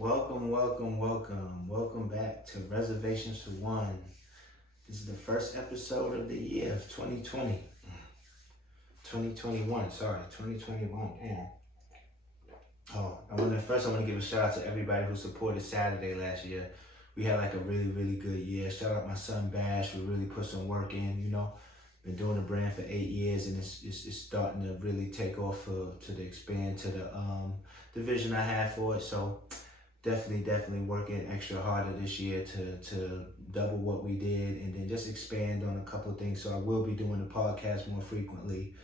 Welcome back to Reservations For One. This is the first episode of the year of 2020. 2021, sorry, 2021. Damn. I want to give a shout out to everybody who supported Saturday last year. We had like a really good year. Shout out my son Bash. We really put some work in. Been doing the brand for 8 years, and it's starting to really take off to expand to the vision I have for it. So definitely working extra harder this year to double what we did, and then just expand on a couple of things. So I will be doing the podcast more frequently.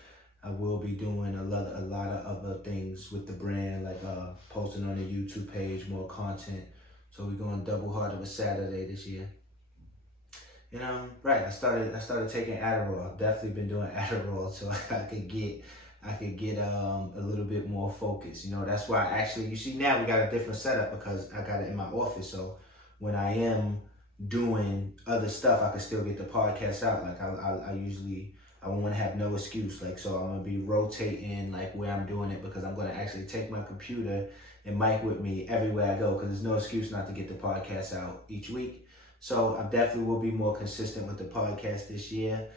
I will be doing a lot of other things with the brand, like posting on the YouTube page, more content. So we're going double harder with Saturday this year. And right, I started taking Adderall. I've definitely been doing Adderall so I could get a little bit more focused. That's why you see now we got a different setup because I got it in my office. So when I am doing other stuff, I can still get the podcast out. Like I want to have no excuse. Like, so I'm gonna be rotating like where I'm doing it, because I'm gonna actually take my computer and mic with me everywhere I go, because there's no excuse not to get the podcast out each week. So I definitely will be more consistent with the podcast this year.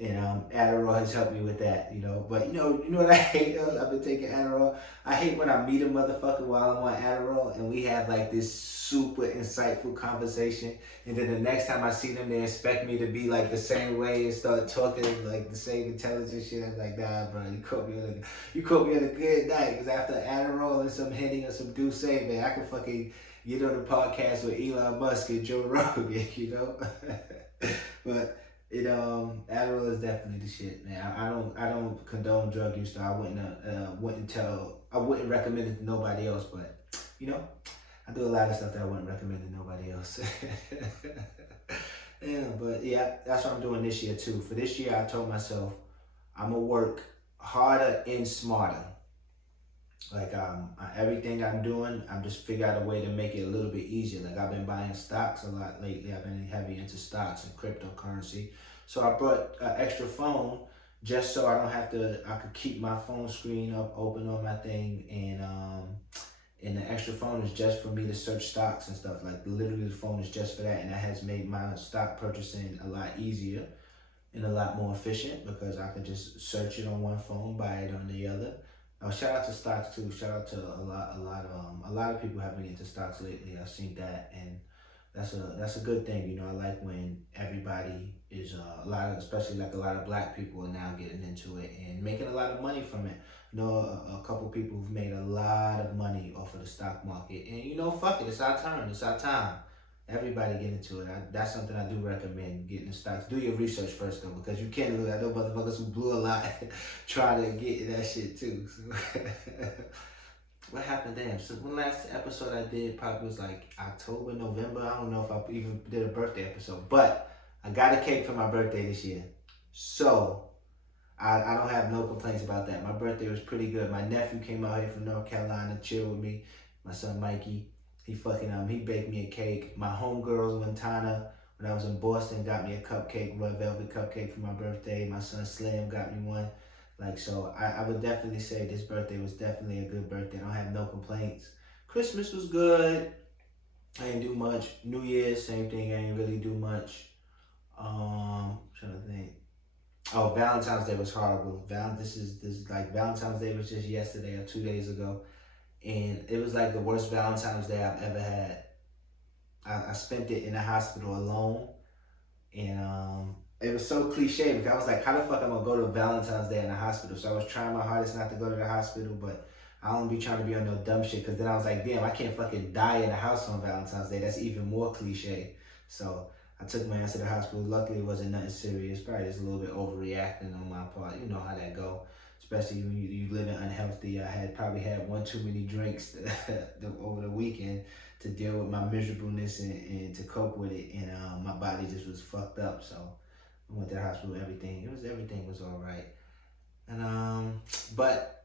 And Adderall has helped me with that, But you know what I hate? I've been taking Adderall. I hate when I meet a motherfucker while I'm on Adderall and we have like this super insightful conversation, and then the next time I see them, they expect me to be like the same way and start talking like the same intelligent shit. I'm like, nah, bro, you caught me on a good night, because after Adderall and some Henny or some Douce, man, I can fucking get on the podcast with Elon Musk and Joe Rogan, But Adderall is definitely the shit, man. I don't condone drug use, so I wouldn't recommend it to nobody else. But I do a lot of stuff that I wouldn't recommend to nobody else. Yeah, that's what I'm doing this year too. For this year, I told myself I'm gonna work harder and smarter. Like everything I'm doing, I'm just figure out a way to make it a little bit easier. Like I've been buying stocks a lot lately. I've been heavy into stocks and cryptocurrency. So I brought an extra phone just so I could keep my phone screen open on my thing, and the extra phone is just for me to search stocks and stuff. Like literally the phone is just for that, and that has made my stock purchasing a lot easier and a lot more efficient, because I could just search it on one phone, buy it on the other. Shout out to stocks too. Shout out to a lot of people have been into stocks lately. I've seen that, and that's a good thing. I like when everybody is especially like a lot of black people are now getting into it and making a lot of money from it. A couple people who've made a lot of money off of the stock market, and fuck it, it's our turn, it's our time. Everybody get into it. That's something I do recommend, getting in stocks. Do your research first though, because you can't lose. I know motherfuckers who blew a lot try to get in that shit too. So what happened then? So the last episode I did probably was like October, November. I don't know if I even did a birthday episode, but I got a cake for my birthday this year. So I don't have no complaints about that. My birthday was pretty good. My nephew came out here from North Carolina, chill with me. My son Mikey. He baked me a cake. My homegirls, Montana, when I was in Boston, got me a cupcake, red velvet cupcake for my birthday. My son Slim got me one. So I would definitely say this birthday was definitely a good birthday. I don't have no complaints. Christmas was good. I didn't do much. New Year's, same thing. I didn't really do much. Trying to think. Oh, Valentine's Day was horrible. Valentine's Day was just yesterday or 2 days ago. And it was like the worst Valentine's Day I've ever had. I spent it in the hospital alone. And it was so cliche, because I was like, how the fuck I'm gonna go to Valentine's Day in the hospital? So I was trying my hardest not to go to the hospital, but I don't be trying to be on no dumb shit, because then I was like, damn, I can't fucking die in the house on Valentine's Day. That's even more cliche. So I took my ass to the hospital. Luckily, it wasn't nothing serious. Probably just a little bit overreacting on my part. You know how that go. Especially when you living unhealthy. I probably had one too many drinks over the weekend to deal with my miserableness and to cope with it. And my body just was fucked up. So I went to the hospital. Everything was all right. And but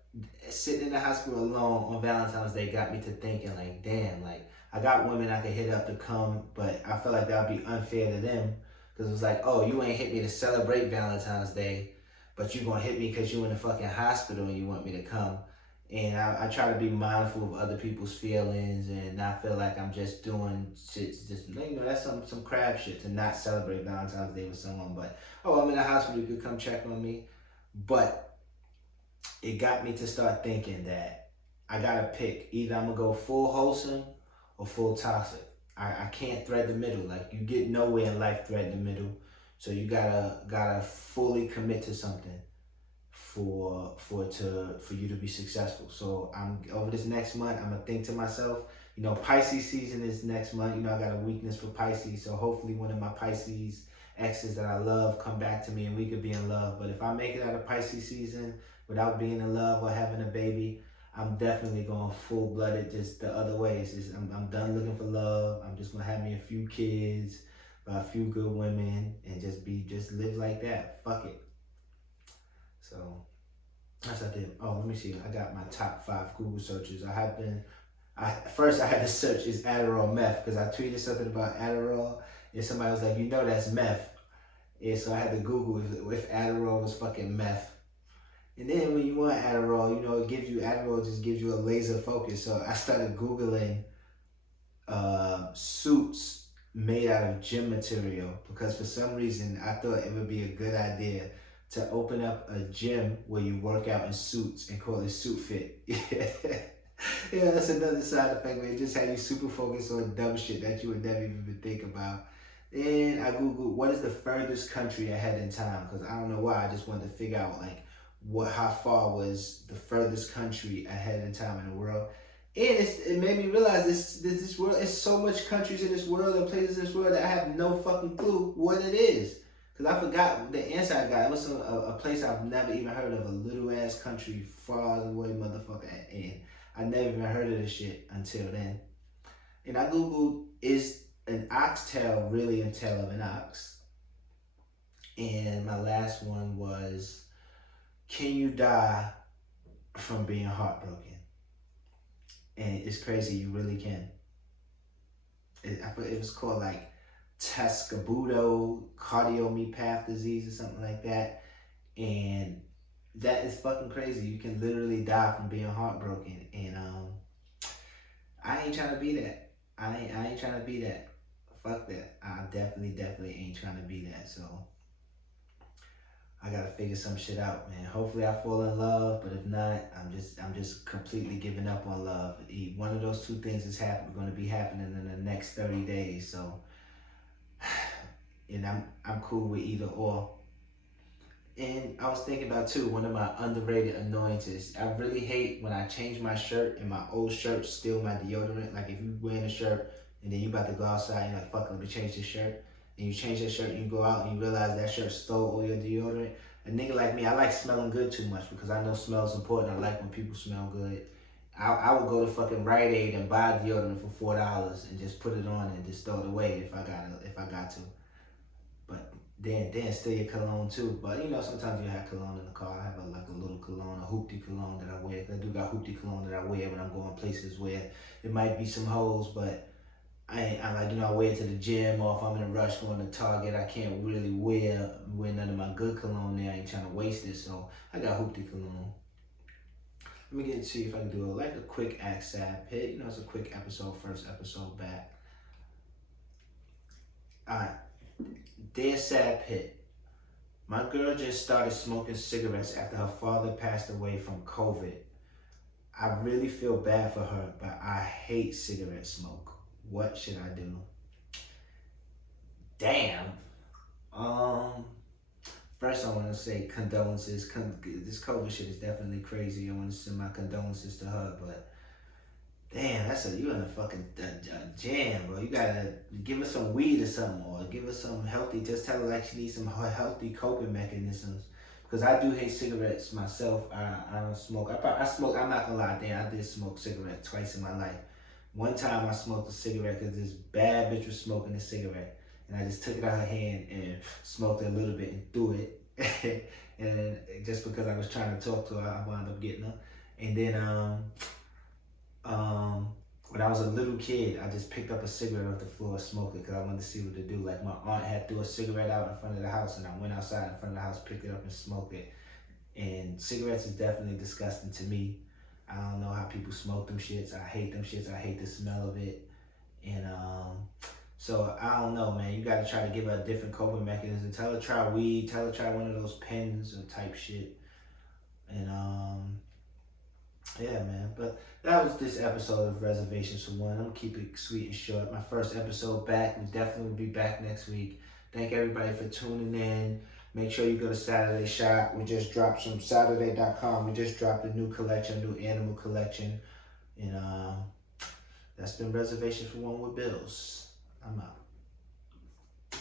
sitting in the hospital alone on Valentine's Day got me to thinking, like, damn, like I got women I could hit up to come, but I feel like that would be unfair to them, because it was like, oh, you ain't hit me to celebrate Valentine's Day, but you gonna hit me because you in the fucking hospital and you want me to come. And I try to be mindful of other people's feelings and not feel like I'm just doing shit. Just that's some crab shit to not celebrate Valentine's Day with someone. But oh, I'm in the hospital. You could come check on me. But it got me to start thinking that I gotta pick. Either I'm gonna go full wholesome or full toxic. I can't thread the middle. Like you get nowhere in life threading the middle. So you gotta fully commit to something for you to be successful. So I'm over this next month. I'm gonna think to myself, Pisces season is next month. I got a weakness for Pisces, so hopefully one of my Pisces exes that I love come back to me and we could be in love. But if I make it out of Pisces season without being in love or having a baby, I'm definitely going full blooded just the other way. It's just I'm done looking for love. I'm just gonna have me a few kids, by a few good women, and just live like that. Fuck it. So that's what I did. Oh, let me see. I got my top 5 Google searches. First I had to search is Adderall meth because I tweeted something about Adderall and somebody was like, that's meth. And so I had to Google if Adderall was fucking meth. And then when you want Adderall, Adderall just gives you a laser focus. So I started Googling suits made out of gym material because for some reason I thought it would be a good idea to open up a gym where you work out in suits and call it Suit Fit. Yeah, that's another side effect where it just had you super focused on dumb shit that you would never even think about. And I Googled what is the furthest country ahead in time because I don't know why. I just wanted to figure out how far was the furthest country ahead in time in the world. And it made me realize this world, there's so much countries in this world and places in this world that I have no fucking clue what it is. Because I forgot the answer I got. It was a place I've never even heard of, a little ass country far away, motherfucker. And I never even heard of this shit until then. And I Googled, is an oxtail really a tail of an ox? And my last one was, can you die from being heartbroken? And it's crazy, you really can. It was called like Tescabudo cardiomyopathy disease or something like that. And that is fucking crazy. You can literally die from being heartbroken. And I ain't trying to be that. I ain't trying to be that. Fuck that. I definitely ain't trying to be that. So I gotta figure some shit out, man. Hopefully I fall in love, but if not, I'm just completely giving up on love. One of those two things is going to be happening in the next 30 days. So, and I'm cool with either or. And I was thinking about too, one of my underrated annoyances. I really hate when I change my shirt and my old shirt steal my deodorant. Like if you wearing a shirt and then you about to go outside and you're like, fuck, let me change this shirt. And you change that shirt and you go out and you realize that shirt stole all your deodorant. A nigga like me, I like smelling good too much because I know smell's important. I like when people smell good. I would go to fucking Rite Aid and buy deodorant for $4 and just put it on and just throw it away if I got to. But then steal your cologne too. But sometimes you have cologne in the car. I have a little cologne, a hoopty cologne that I wear. I do got hoopty cologne that I wear when I'm going places where it might be some holes, but I wear it to the gym, or if I'm in a rush going to Target, I can't really wear none of my good cologne there. I ain't trying to waste it, so I got hoopty cologne. Let me get and see if I can do a quick Ask Sad Pit. It's a quick episode, first episode back. Alright. Dear Sad Pit, my girl just started smoking cigarettes after her father passed away from COVID. I really feel bad for her, but I hate cigarette smoke. What should I do? Damn. First I want to say condolences. This COVID shit is definitely crazy. I want to send my condolences to her, but damn, you in a fucking jam, bro. You gotta give her some weed or something, or give her some healthy. Just tell her she needs some healthy coping mechanisms. Because I do hate cigarettes myself. I don't smoke. I smoke. I'm not gonna lie, damn. I did smoke cigarettes twice in my life. One time I smoked a cigarette because this bad bitch was smoking a cigarette, and I just took it out of her hand and smoked it a little bit and threw it. And then just because I was trying to talk to her, I wound up getting her. And then when I was a little kid, I just picked up a cigarette off the floor and smoked it because I wanted to see what it do. Like my aunt had threw a cigarette out in front of the house, and I went outside in front of the house, picked it up and smoked it. And cigarettes is definitely disgusting to me. I don't know how people smoke them shits. I hate them shits. I hate the smell of it. And so I don't know, man. You gotta try to give her a different coping mechanism. Tell her try weed. Tell her try one of those pens or type shit. And yeah, man. But that was this episode of Reservations for One. I'm gonna keep it sweet and short. My first episode back. We definitely will be back next week. Thank everybody for tuning in. Make sure you go to Saturday Shop. We just dropped some Saturday.com. We just dropped a new collection, a new animal collection. And that's been Reservations for One with Bills. I'm out.